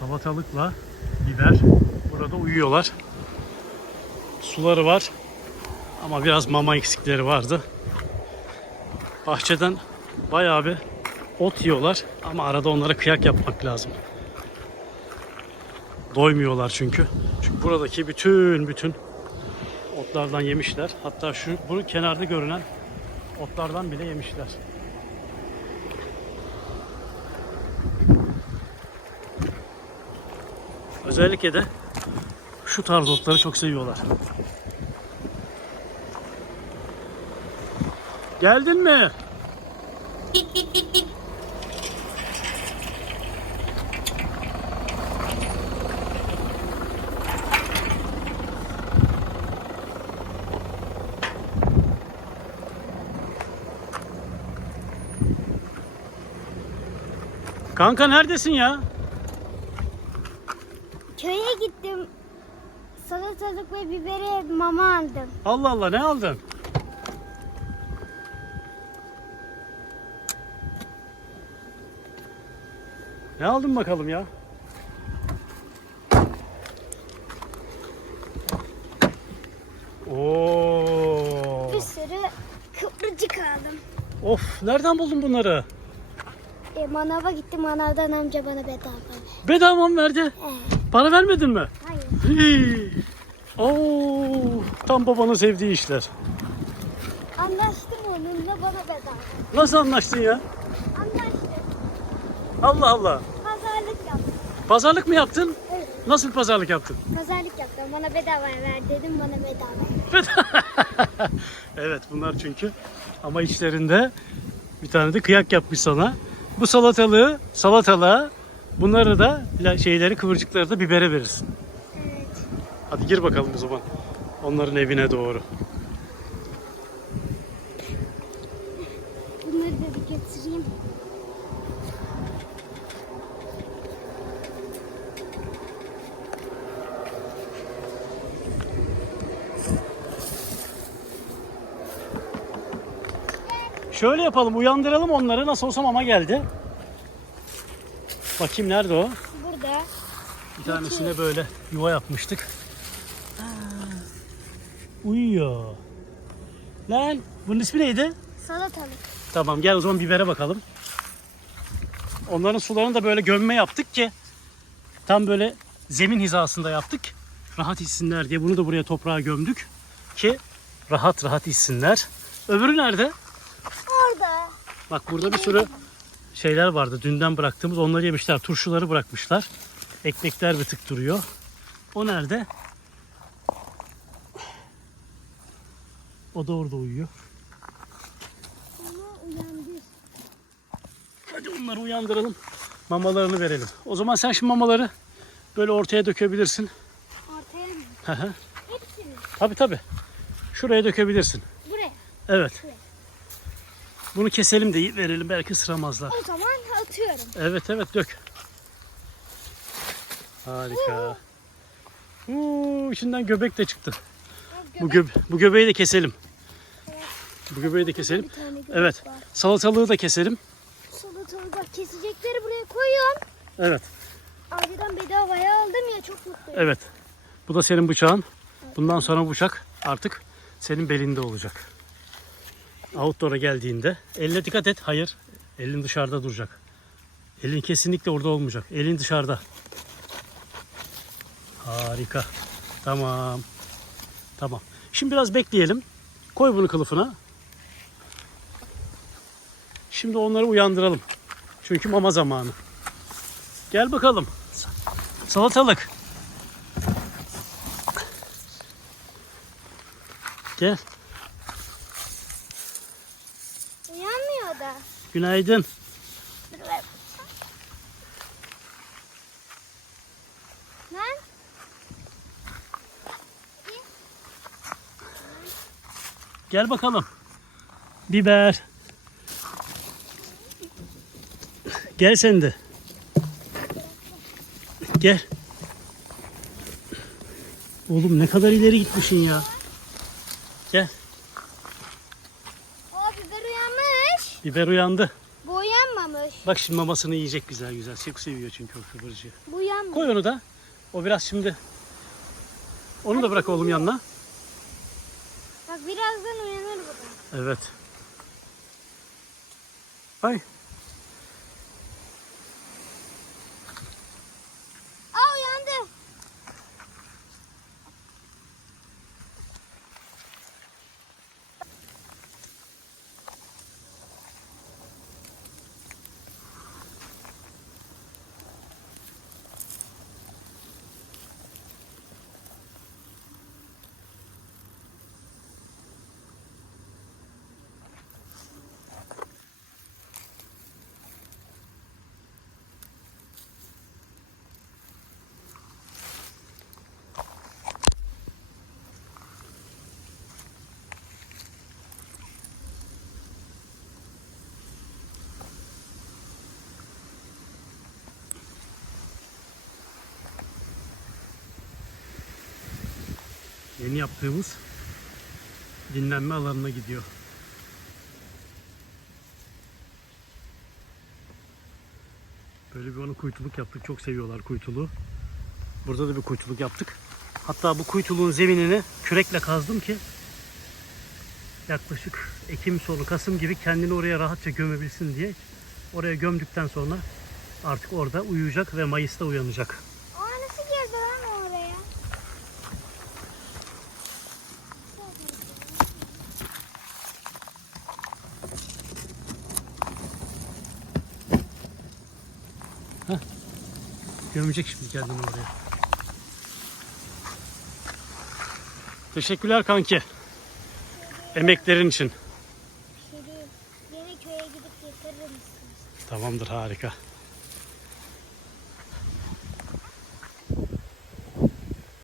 Salatalıkla biber burada uyuyorlar. Suları var ama biraz mama eksikleri vardı. Bahçeden bayağı bir ot yiyorlar ama arada onlara kıyak yapmak lazım. Doymuyorlar çünkü. Çünkü buradaki bütün bütün otlardan yemişler. Hatta şu bu kenarda görünen otlardan bile yemişler. Özellikle de şu tarz otları çok seviyorlar. Geldin mi? Kanka neredesin ya? Gittim. Salatalık ve biberi mama aldım. Allah Allah ne aldın? Ne aldın bakalım ya? Oo. Bir sürü kıvırcık aldım. Of nereden buldun bunları? E, manava gittim. Manavdan amca bana bedava. Bedava mı verdi? Ee, Para vermedin mi? hayır. Hii. Oo, tam babanın sevdiği işler. Anlaştım onunla bana bedava. Nasıl anlaştın ya? Anlaştık. Allah Allah. Pazarlık yaptım. Pazarlık mı yaptın? Evet. Nasıl pazarlık yaptın? Pazarlık yaptım. Bana bedava ver dedim. Bana bedava ver. evet bunlar çünkü ama içlerinde bir tane de kıyak yapmış sana. Bu salatalığı salatalığa bunları da şeyleri kıvırcıkları da bibere verirsin. Evet. Hadi gir bakalım o zaman onların evine doğru. Bunları da bir götüreyim. Şöyle yapalım uyandıralım onları nasıl olsa mama geldi. Bakayım nerede o? Burada. Bir tanesine böyle yuva yapmıştık. Ha, Uyuyor. Lan bunun ismi neydi? Salatalık. Tamam gel o zaman bibere bakalım. Onların sularını da böyle gömme yaptık ki tam böyle zemin hizasında yaptık. Rahat içsinler diye bunu da buraya toprağa gömdük ki rahat rahat içsinler. Öbürü nerede? Orada. Bak burada bir sürü şeyler vardı. Dünden bıraktığımız onları yemişler. Turşuları bırakmışlar. Ekmekler bir tık duruyor. O nerede? O da orada uyuyor. Hadi onları uyandıralım. Mamalarını verelim. O zaman sen şimdi mamaları böyle ortaya dökebilirsin. Ortaya mı? Hepsini. tabii tabii. Şuraya dökebilirsin. Buraya. Evet. Şuraya. Bunu keselim de verelim. Belki ısıramazlar. O zaman atıyorum. Evet evet dök. Harika. Uuu, içinden göbek de çıktı. Bu, göbe bu göbeği de keselim. Bu göbeği de keselim. Göbek Evet. var. Salatalığı da keselim. Salatalık bak kesecekleri buraya koyuyorum. Evet. Avcıdan bedavaya aldım ya çok mutluyum. Evet. Bu da senin bıçağın. Bundan sonra bıçak artık senin belinde olacak. Outdoor'a geldiğinde eline dikkat et. Hayır. Elin dışarıda duracak. Elin kesinlikle orada olmayacak. Elin dışarıda. Harika. Tamam. Tamam. Şimdi biraz bekleyelim. Koy bunu kılıfına. Şimdi onları uyandıralım. Çünkü mama zamanı. Gel bakalım. Salatalık. Gel. Uyanmıyor da. Günaydın. Lan Gel bakalım. Biber. Gel sen de. Gel. Oğlum ne kadar ileri gitmişsin ya. Gel. o biber uyandı. Bu uyanmamış. Bak şimdi mamasını yiyecek güzel güzel. Çok seviyor çünkü o kıvırcığı. Bu yan mı? Koy onu da. O biraz şimdi. Onu da bırak oğlum yanına. Bak birazdan uyanır bu da. Evet. Hay. Aa uyandı. Yeni yaptığımız dinlenme alanına gidiyor. Böyle bir onu kuytuluk yaptık. Çok seviyorlar kuytuluğu. Burada da bir kuytuluk yaptık. Hatta bu kuytuluğun zeminini kürekle kazdım ki yaklaşık Ekim sonu Kasım gibi kendini oraya rahatça gömebilsin diye. Oraya gömdükten sonra artık orada uyuyacak ve Mayıs'ta uyanacak. O nasıl girdi lan oraya? Gömecek şimdi kendini oraya. Teşekkürler kanki. Emeklerin için. Şey. Yeni köye gidip getirir misiniz? Tamamdır harika.